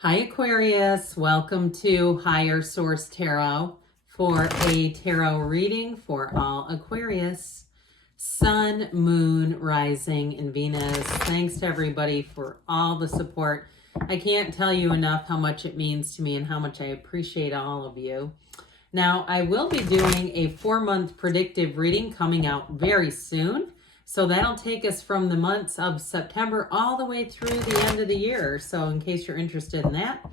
Hi Aquarius, welcome to Higher Source Tarot for a tarot reading for all Aquarius, Sun, Moon, Rising, and Venus. Thanks to everybody for all the support. I can't tell you enough how much it means to me and how much I appreciate all of you. Now, I will be doing a 4-month predictive reading coming out very soon. So that'll take us from the months of September all the way through the end of the year. So in case you're interested in that.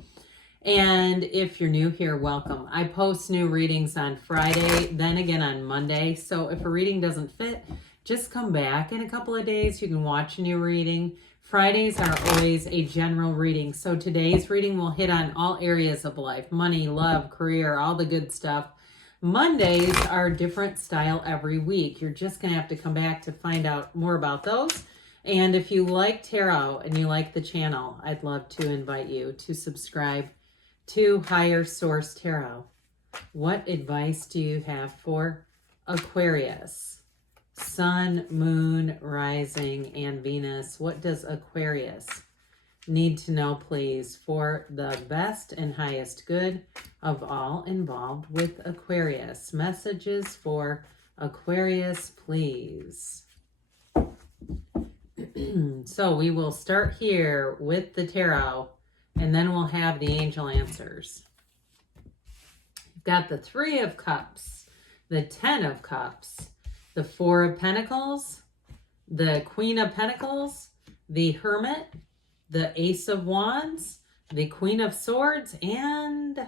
And if you're new here, welcome. I post new readings on Friday, then again on Monday. So if a reading doesn't fit, just come back in a couple of days. You can watch a new reading. Fridays are always a general reading. So today's reading will hit on all areas of life: money, love, career, all the good stuff. Mondays are a different style every week. You're just going to have to come back to find out more about those. And if you like tarot and you like the channel, I'd love to invite you to subscribe to Higher Source Tarot. What advice do you have for Aquarius? Sun, Moon, Rising, and Venus. What does Aquarius need to know, please, for the best and highest good of all involved with Aquarius? Messages for Aquarius, please. So we will start here with the tarot, and then we'll have the angel answers. You've got the 3 of Cups, the 10 of Cups, the 4 of Pentacles, the Queen of Pentacles, the Hermit, the Ace of Wands, the Queen of Swords, and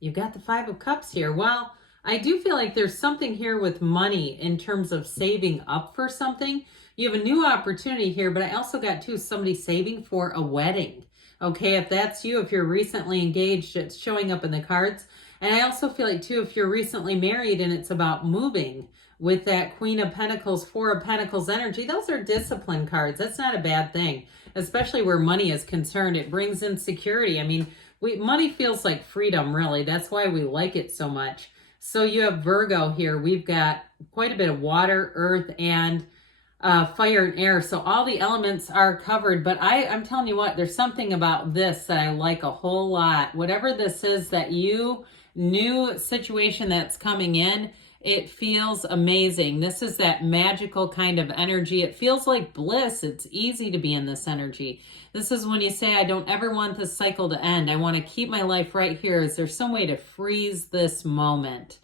you've got the 5 of Cups here. Well, I do feel like there's something here with money in terms of saving up for something. You have a new opportunity here, but I also got too somebody saving for a wedding. Okay, if that's you, if you're recently engaged, it's showing up in the cards. And I also feel like too, if you're recently married and it's about moving with that Queen of Pentacles, 4 of Pentacles energy, those are discipline cards. That's not a bad thing, especially where money is concerned. It brings in security. I mean, money feels like freedom, really. That's why we like it so much. So you have Virgo here. We've got quite a bit of water, earth, and fire and air. So all the elements are covered. But I'm telling you what, there's something about this that I like a whole lot. Whatever this is that new situation that's coming in, it feels amazing. This is that magical kind of energy. It feels like bliss. It's easy to be in this energy. This is when you say, I don't ever want this cycle to end. I want to keep my life right here. Is there some way to freeze this moment?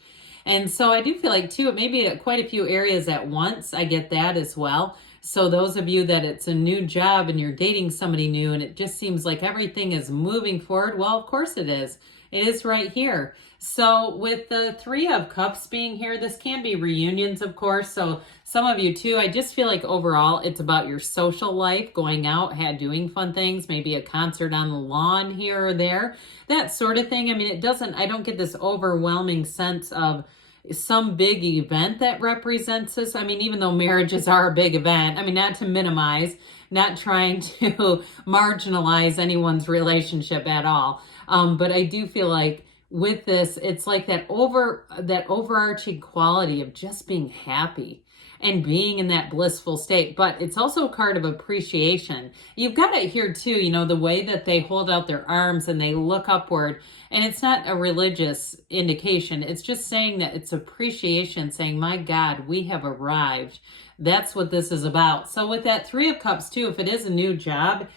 And so I do feel like too, it may be at quite a few areas at once. I get that as well. So those of you that it's a new job and you're dating somebody new and it just seems like everything is moving forward, well, of course it is. It is right here. So with the 3 of Cups being here, this can be reunions, of course. So some of you too, I just feel like overall it's about your social life, going out, doing fun things, maybe a concert on the lawn here or there, that sort of thing. I mean, I don't get this overwhelming sense of some big event that represents this. I mean, even though marriages are a big event, I mean, not to minimize, not trying to marginalize anyone's relationship at all. But I do feel like with this, it's like that overarching quality of just being happy and being in that blissful state. But it's also a card of appreciation. You've got it here too, the way that they hold out their arms and they look upward. And it's not a religious indication. It's just saying that it's appreciation, saying, my God, we have arrived. That's what this is about. So with that 3 of Cups too, if it is a new job,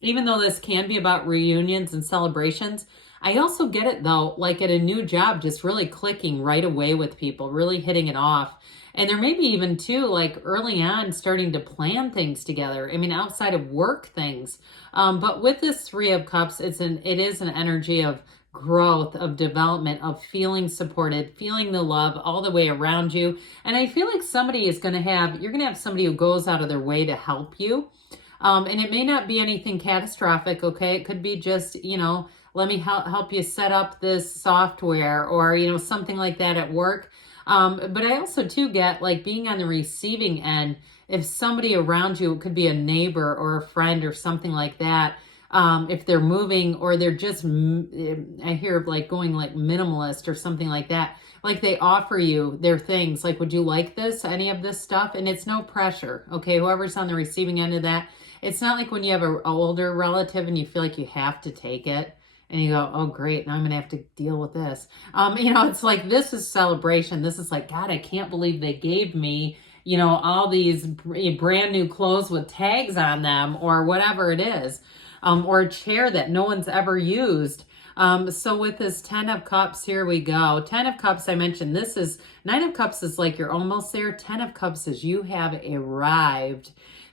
even though this can be about reunions and celebrations, I also get it though, like at a new job, just really clicking right away with people, really hitting it off. And there may be even too, like early on, starting to plan things together. I mean, outside of work things. But with this 3 of Cups, it is an energy of growth, of development, of feeling supported, feeling the love all the way around you. And I feel like you're going to have somebody who goes out of their way to help you. And it may not be anything catastrophic, okay? It could be just, let me help you set up this software or, something like that at work. But I also too get like being on the receiving end, if somebody around you, it could be a neighbor or a friend or something like that, if they're moving, or they're just, I hear like going like minimalist or something like that. Like they offer you their things. Like, would you like this, any of this stuff? And it's no pressure. Okay. Whoever's on the receiving end of that, it's not like when you have an older relative and you feel like you have to take it. And you go, oh, great, now I'm going to have to deal with this. It's like, this is celebration. This is like, God, I can't believe they gave me, all these brand new clothes with tags on them, or whatever it is, or a chair that no one's ever used. So with this 10 of Cups, here we go. 10 of Cups, I mentioned, 9 of Cups is like you're almost there. 10 of Cups is you have arrived.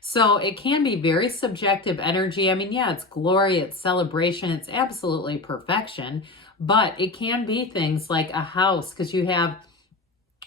So it can be very subjective energy. I mean, yeah, it's glory, it's celebration, it's absolutely perfection, but it can be things like a house, because you have,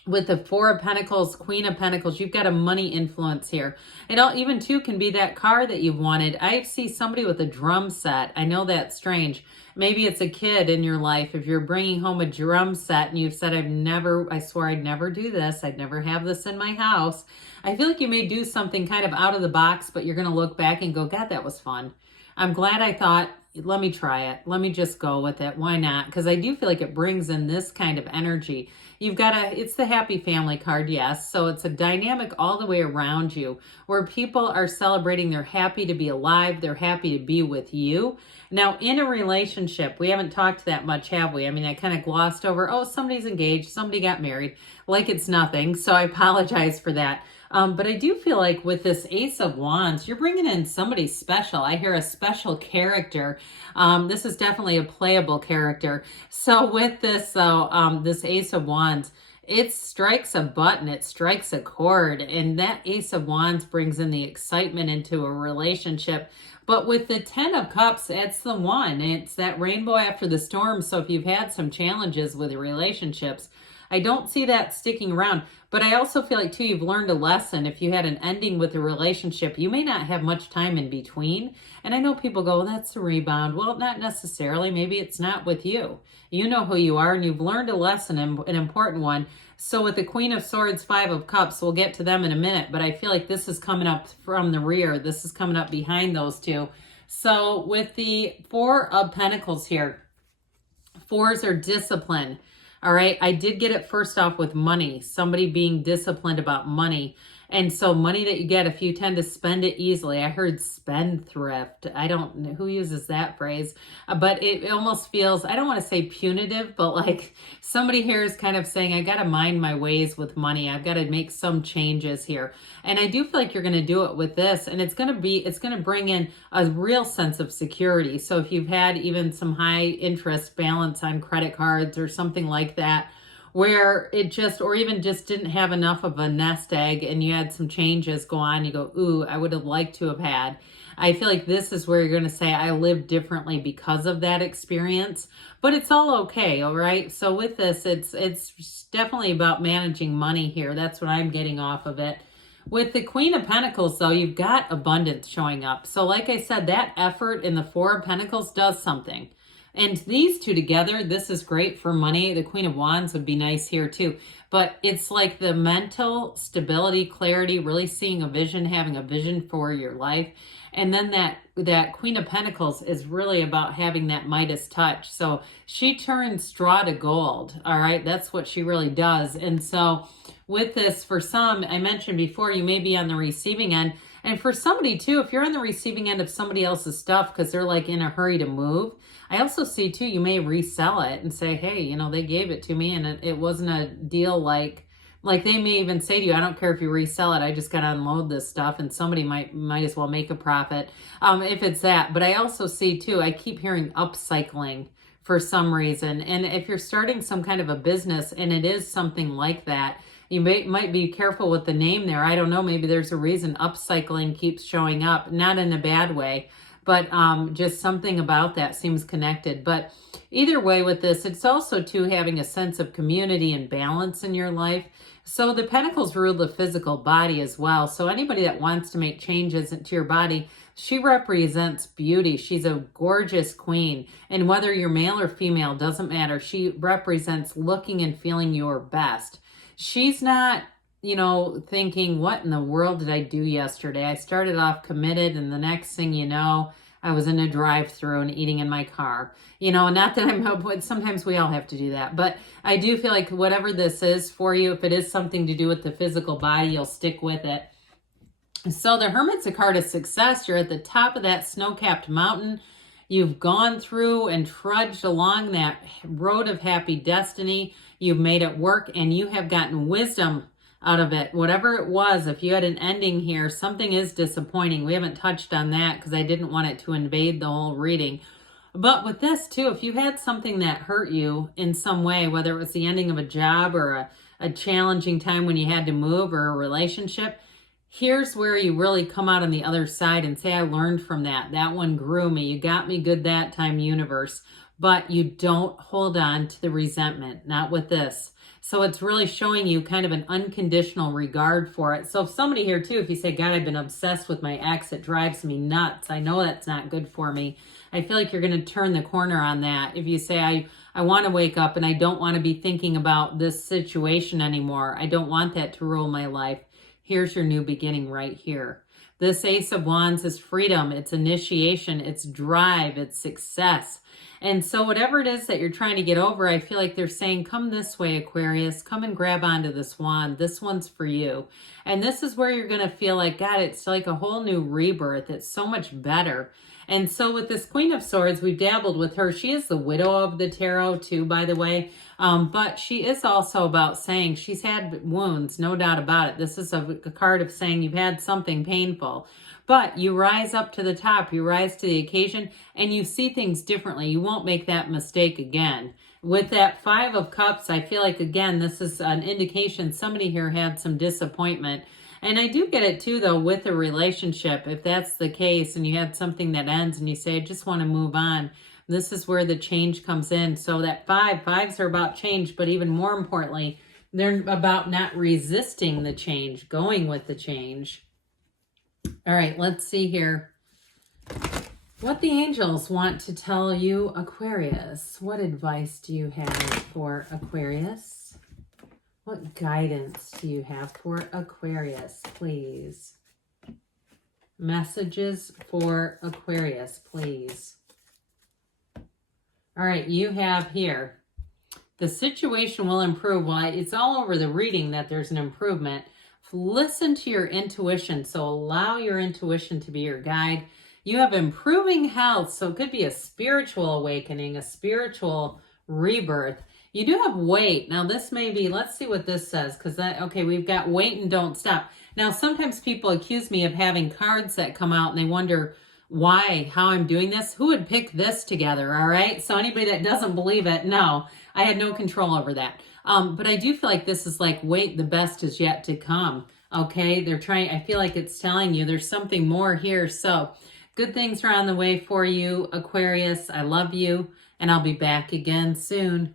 with the 4 of Pentacles, Queen of Pentacles, you've got a money influence here. It all, even too, can be that car that you've wanted. I see somebody with a drum set. I know that's strange. Maybe it's a kid in your life. If you're bringing home a drum set and you've said, I swore I'd never do this. I'd never have this in my house. I feel like you may do something kind of out of the box, but you're going to look back and go, God, that was fun. I'm glad I thought, let me try it. Let me just go with it. Why not? Because I do feel like it brings in this kind of energy. You've got it's the happy family card, yes. So it's a dynamic all the way around you where people are celebrating. They're happy to be alive. They're happy to be with you. Now, in a relationship, we haven't talked that much, have we? I mean, I kind of glossed over, oh, somebody's engaged, somebody got married, like it's nothing. So I apologize for that. But I do feel like with this Ace of Wands, you're bringing in somebody special. I hear a special character. This is definitely a playable character. So with this, this Ace of Wands, it strikes a button, it strikes a chord, and that Ace of Wands brings in the excitement into a relationship. But with the 10 of Cups, it's the one. It's that rainbow after the storm. So if you've had some challenges with your relationships, I don't see that sticking around. But I also feel like, too, you've learned a lesson. If you had an ending with a relationship, you may not have much time in between. And I know people go, well, that's a rebound. Well, not necessarily. Maybe it's not with you. You know who you are, and you've learned a lesson, an important one. So with the Queen of Swords, 5 of Cups, we'll get to them in a minute. But I feel like this is coming up from the rear. This is coming up behind those two. So with the 4 of Pentacles here, 4s are discipline. All right. I did get it first off with money, somebody being disciplined about money. And so money that you get, if you tend to spend it easily, I heard spendthrift. I don't know who uses that phrase, but it almost feels, I don't want to say punitive, but like somebody here is kind of saying, I got to mind my ways with money. I've got to make some changes here. And I do feel like you're going to do it with this, and it's going to bring in a real sense of security. So if you've had even some high interest balance on credit cards or something like that, where it just, or even just didn't have enough of a nest egg and you had some changes go on, you go, ooh, I would have liked to have had. I feel like this is where you're going to say, I live differently because of that experience, but it's all okay. All right. So with this, it's definitely about managing money here. That's what I'm getting off of it. With the Queen of Pentacles, though, you've got abundance showing up. So like I said, that effort in the 4 of Pentacles does something. And these two together, this is great for money. The Queen of Wands would be nice here too. But it's like the mental stability, clarity, really seeing a vision, having a vision for your life. And then that Queen of Pentacles is really about having that Midas touch. So she turns straw to gold. All right. That's what she really does. And so with this, for some, I mentioned before, you may be on the receiving end. And for somebody too, if you're on the receiving end of somebody else's stuff because they're like in a hurry to move, I also see too, you may resell it and say, hey, they gave it to me and it wasn't a deal like they may even say to you, I don't care if you resell it, I just got to unload this stuff, and somebody might as well make a profit if it's that. But I also see too, I keep hearing upcycling for some reason. And if you're starting some kind of a business and it is something like that, you might be careful with the name there. I don't know. Maybe there's a reason upcycling keeps showing up, not in a bad way, but just something about that seems connected. But either way with this, it's also too having a sense of community and balance in your life. So the Pentacles rule the physical body as well. So anybody that wants to make changes to your body, she represents beauty. She's a gorgeous queen. And whether you're male or female, doesn't matter. She represents looking and feeling your best. She's not, thinking, what in the world did I do yesterday? I started off committed and the next thing you know, I was in a drive-through and eating in my car. You know, not that I'm, sometimes we all have to do that, but I do feel like whatever this is for you, if it is something to do with the physical body, you'll stick with it. So the Hermit's a card of success. You're at the top of that snow-capped mountain. You've gone through and trudged along that road of happy destiny. You've made it work, and you have gotten wisdom out of it. Whatever it was, if you had an ending here, something is disappointing. We haven't touched on that because I didn't want it to invade the whole reading. But with this too, if you had something that hurt you in some way, whether it was the ending of a job or a challenging time when you had to move or a relationship, here's where you really come out on the other side and say, I learned from that. That one grew me. You got me good that time, universe. But you don't hold on to the resentment, not with this. So it's really showing you kind of an unconditional regard for it. So if somebody here too, if you say, God, I've been obsessed with my ex, it drives me nuts. I know that's not good for me. I feel like you're going to turn the corner on that. If you say, I want to wake up and I don't want to be thinking about this situation anymore. I don't want that to rule my life. Here's your new beginning right here. This Ace of Wands is freedom. It's initiation. It's drive. It's success. And so whatever it is that you're trying to get over, I feel like they're saying, come this way, Aquarius. Come and grab onto this wand. This one's for you. And this is where you're going to feel like, God, it's like a whole new rebirth. It's so much better. And so with this Queen of Swords, we've dabbled with her. She is the widow of the tarot too, by the way. But she is also about saying she's had wounds, no doubt about it. This is a card of saying you've had something painful. But you rise up to the top, you rise to the occasion, and you see things differently. You won't make that mistake again. With that Five of Cups, I feel like, again, this is an indication somebody here had some disappointment. And I do get it too, though, with a relationship. If that's the case and you had something that ends and you say, I just want to move on, this is where the change comes in. So that fives are about change, but even more importantly, they're about not resisting the change, going with the change. All right, let's see here what the angels want to tell you, Aquarius. What advice do you have for Aquarius? What guidance do you have for Aquarius, please? Messages for Aquarius, please. All right, you have here, the situation will improve. Well, it's all over the reading that there's an improvement. Listen to your intuition. So allow your intuition to be your guide. You have improving health. So it could be a spiritual awakening, a spiritual rebirth. You do have weight. Now this may be, let's see what this says. Because okay, we've got wait and don't stop. Now sometimes people accuse me of having cards that come out and they wonder why, how I'm doing this. Who would pick this together? All right. So anybody that doesn't believe it, no, I had no control over that. But I do feel like this is like, wait, the best is yet to come. Okay. They're trying, I feel like it's telling you there's something more here. So good things are on the way for you, Aquarius. I love you, and I'll be back again soon.